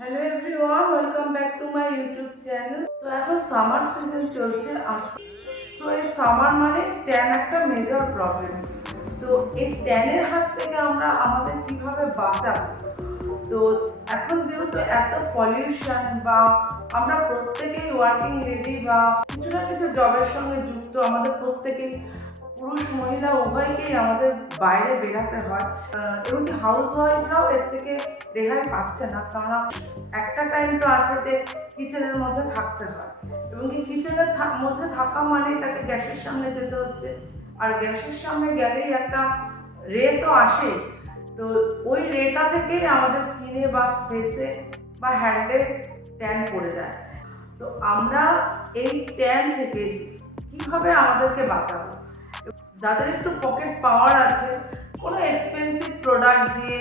Hello everyone, welcome back to my YouTube channel. তো এখন summer season চলছে আর so এই সামার মানে ট্যান একটা মেজর প্রবলেম। তো এই ট্যানের হাত থেকে আমরা আমাদের কিভাবে বাঁচাবো? তো এখন যেহেতু এত পলিউশন বা আমরা প্রত্যেকেই ওয়ার্কিং লেডি বা কিছু না কিছু জবের সঙ্গে যুক্ত, আমাদের প্রত্যেকেই পুরুষ মহিলা উভয়কেই আমাদের বাইরে বেরাতে হয় এবং কি হাউস ওয়াইফরাও এর থেকে রেহাই পাচ্ছে না, কারণ একটা টাইম তো আছে যে কিচেনের মধ্যে থাকতে হয় এবং কি কিচেনের মধ্যে থাকা মানেই তাকে গ্যাসের সামনে যেতে হচ্ছে, আর গ্যাসের সামনে গেলেই একটা রে তো আসে। তো ওই রেটা থেকেই আমাদের স্কিনে বা স্পেসে বা হ্যান্ডে ট্যান পড়ে যায়। তো আমরা এই ট্যান থেকে কিভাবে আমাদেরকে বাঁচাবো? যাদের একটু পকেট পাওয়ার আছে, কোনো এক্সপেন্সিভ প্রোডাক্ট দিয়ে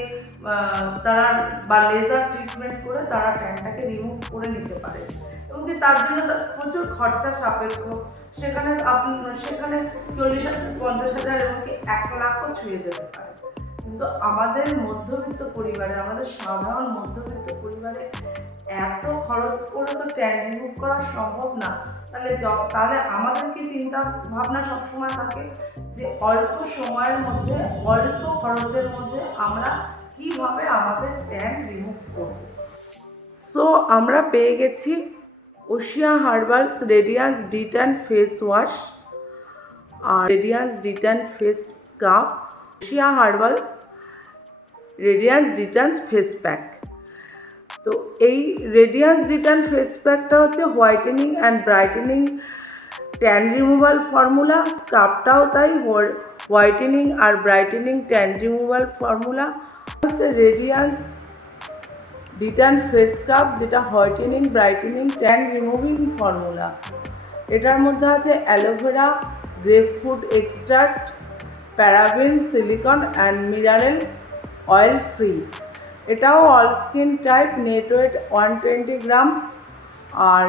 তারা বা লেজার ট্রিটমেন্ট করে তারা ট্যানটাকে রিমুভ করে নিতে পারে এবং কি তার জন্য প্রচুর খরচা সাপেক্ষ। সেখানে 40,000-50,000 এবং কি 1,00,000ও ছুঁয়ে যেতে পারে। কিন্তু আমাদের মধ্যবিত্ত পরিবারে, আমাদের সাধারণ মধ্যবিত্ত পরিবারে এত খরচ করে তো ট্যান রিমুভ করা সম্ভব না। তাহলে আমাদের কি চিন্তা ভাবনা সবসময় থাকে যে অল্প সময়ের মধ্যে, অল্প খরচের মধ্যে আমরা কিভাবে আমাদের ট্যান রিমুভ করব। সো আমরা পেয়ে গেছি Oshea herbals radiance detan face wash আর radiance detan face scrub, Oshea herbals radiance detan face pack. তো এই রেডিয়ান্স ডিট্যান ফেস প্যাকটা হচ্ছে whitening and brightening tan removal formula, স্ক্রাবটাও তাই হোয়াইটেনিং আর ব্রাইটেনিং ট্যান রিমুভাল ফর্মুলা। হচ্ছে রেডিয়ান্স ডিট্যান ফেস স্ক্রাব, যেটা whitening brightening tan removing formula. এটার মধ্যে আছে aloe vera, grapefruit extract, paraben, silicone and mineral oil free. এটাও all skin type, net weight 120 gram আর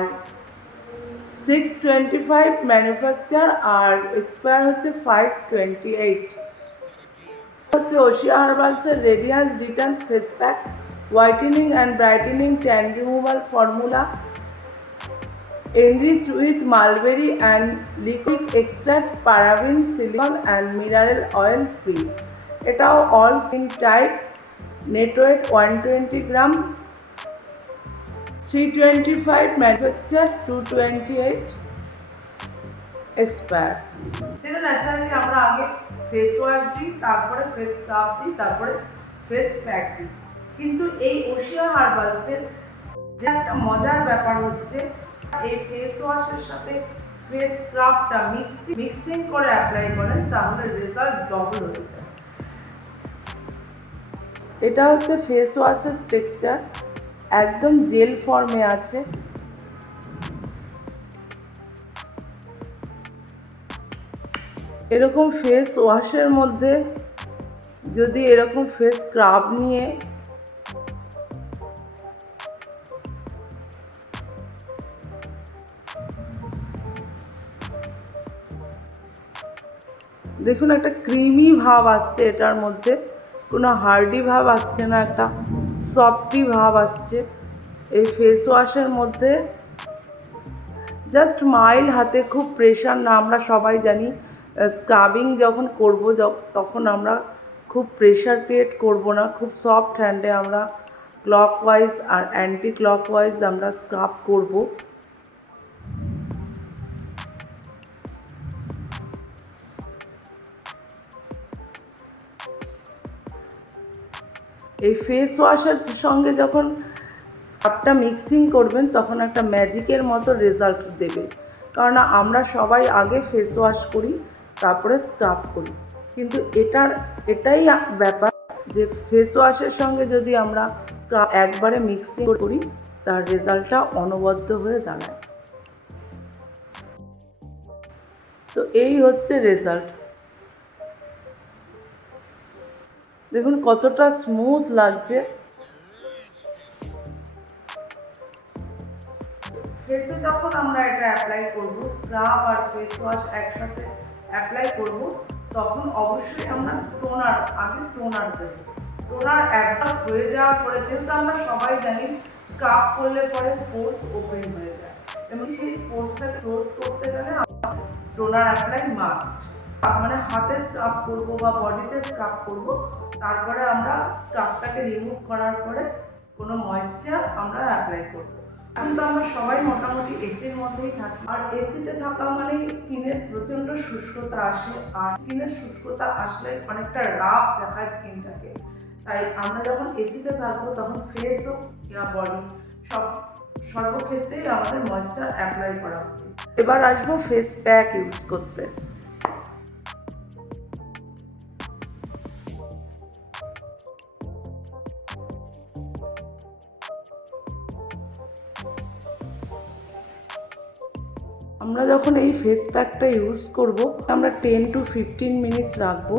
625 ম্যানুফ্যাকচার আর এক্সপায়ার হচ্ছে 5/28। হচ্ছে ওশিয়া হার্বালসের radiance detan face pack, whitening and brightening tan removal formula, enriched with mulberry and liquid extract, paraben, silicon and mineral oil free. এটাও all skin type, net weight 120 gram, 325 manufacture, 228 expire. যেটা naturally আমরা আগে face wash দিই, তারপরে face scrub দিই, তারপরে face pack দিই। কিন্তু এই ওশিয়া হার্বালসের যে একটা মজার ব্যাপার হচ্ছে, এই ফেস ওয়াশের সাথে ফেস স্ক্রাবটা মিক্সিং করে অ্যাপ্লাই করেন, তাহলে রেজাল্ট ডবল হয়ে যায়। এটা হচ্ছে ফেস ওয়াশের টেক্সচার, একদম জেল ফর্মে আছে। এরকম ফেস ওয়াশের মধ্যে যদি এরকম ফেস স্ক্রাব নিয়ে দেখুন, একটা ক্রিমি ভাব আসছে, এটার মধ্যে কোনো হার্ডি ভাব আসছে না, একটা সফটি ভাব আসছে এই ফেস ওয়াশের মধ্যে। জাস্ট মাইল হাতে, খুব প্রেশার না। আমরা সবাই জানি স্ক্রাবিং যখন করব তখন আমরা খুব প্রেশার ক্রিয়েট করব না, খুব সফট হ্যান্ডে আমরা ক্লকওয়াইজ আর অ্যান্টি ক্লকওয়াইজ আমরা স্ক্রাব করব। এই ফেস ওয়াশের সঙ্গে যখন স্ক্রাবটা মিক্সিং করবেন তখন একটা ম্যাজিকের মতো রেজাল্ট দেবে, কারণ আমরা সবাই আগে ফেস ওয়াশ করি, তারপরে স্ক্রাব করি। কিন্তু এটাই ব্যাপার যে ফেস ওয়াশের সঙ্গে যদি আমরা একবারে মিক্সিং করি, তার রেজাল্টটা অনবদ্য হয়ে দাঁড়ায়। তো এই হচ্ছে রেজাল্ট। দেখুন কতটা স্মুথ লাগছে। ফেসে যখন আমরা এটা অ্যাপ্লাই করব, স্ক্রাব আর ফেস ওয়াশ একসাথে অ্যাপ্লাই করব, তখন অবশ্যই আমরা আগে টোনার দেব। টোনার অ্যাবজর্ব হয়ে যাওয়ার পরে, যেহেতু আমরা সবাই জানি স্কার্ফ করলে পরে পোর্স ওপেন হয়ে যায় এবং সেই পোর্সটা ক্লোজ করতে গেলে টোনার অ্যাপ্লাই মাস্ট। মানে হাতে স্কার্ফ করবো বা বডিতে স্কার্ফ করবো, তারপরে আমরা স্কার্ফটাকে রিমুভ করার পরে কোনো ময়েশ্চার আমরা অ্যাপ্লাই করবো। এখন তো আমরা সবাই মোটামুটি এসির মধ্যেই থাকি, আর এসিতে থাকা মানে স্কিনের প্রচণ্ড শুষ্কতা আসে, আর স্কিনের শুষ্কতা আসলে অনেকটা রাফ দেখায় স্কিনটাকে। তাই আমরা যখন এসিতে থাকবো তখন ফেস হোক ইয়া বডি সর্বক্ষেত্রেই আমাদের ময়েশ্চার অ্যাপ্লাই করা উচিত। এবার আসবো ফেস প্যাক ইউজ করতে। আমরা যখন এই ফেস প্যাকটা ইউজ করব, আমরা 10 to 15 মিনিটস রাখবো।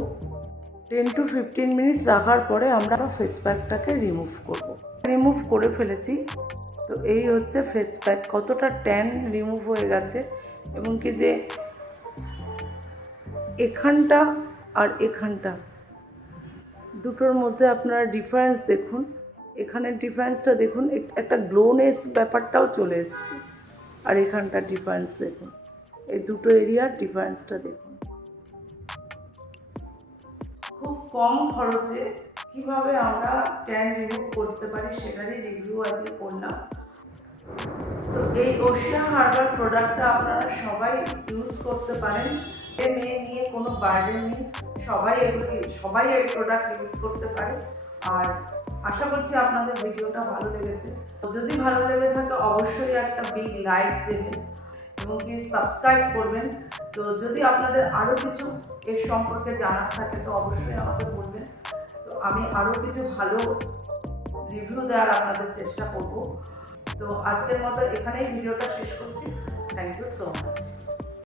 10 to 15 মিনিটস রাখার পরে আমরা ফেস প্যাকটাকে রিমুভ করে ফেলেছি। তো এই হচ্ছে ফেস প্যাক, কতটা ট্যান রিমুভ হয়ে গেছে এবং কি যে এখানটা আর এখানটা দুটোর মধ্যে আপনারা ডিফারেন্স দেখুন। এখানের ডিফারেন্সটা দেখুন, একটা গ্লোনেস ব্যাপারটাও চলে এসছে। আর এখানটার ডিফারেন্স দেখুন, এই দুটো এরিয়ার ডিফারেন্সটা দেখুন। খুব কম খরচে কিভাবে আমরা ট্যান রিমুভ করতে পারি সেটারই রিভিউ আজকে করলাম। তো এই ওশিয়া হার্বাল প্রোডাক্টটা আপনারা সবাই ইউজ করতে পারেন, মেয়ে নিয়ে কোনো বার্ডেন নেই, সবাই এই প্রোডাক্ট ইউজ করতে পারে। আর আশা করছি আপনাদের ভিডিওটা ভালো লেগেছে। যদি ভালো লেগে থাকে অবশ্যই একটা বিগ লাইক দেবেন এবং কি সাবস্ক্রাইব করবেন। তো যদি আপনাদের আরও কিছু এর সম্পর্কে জানার থাকে তো অবশ্যই আমাকে বলবেন। তো আমি আরও কিছু ভালো রিভিউ দেওয়ার আপনাদের চেষ্টা করব। তো আজকের মতো এখানেই ভিডিওটা শেষ করছি। Thank you so much.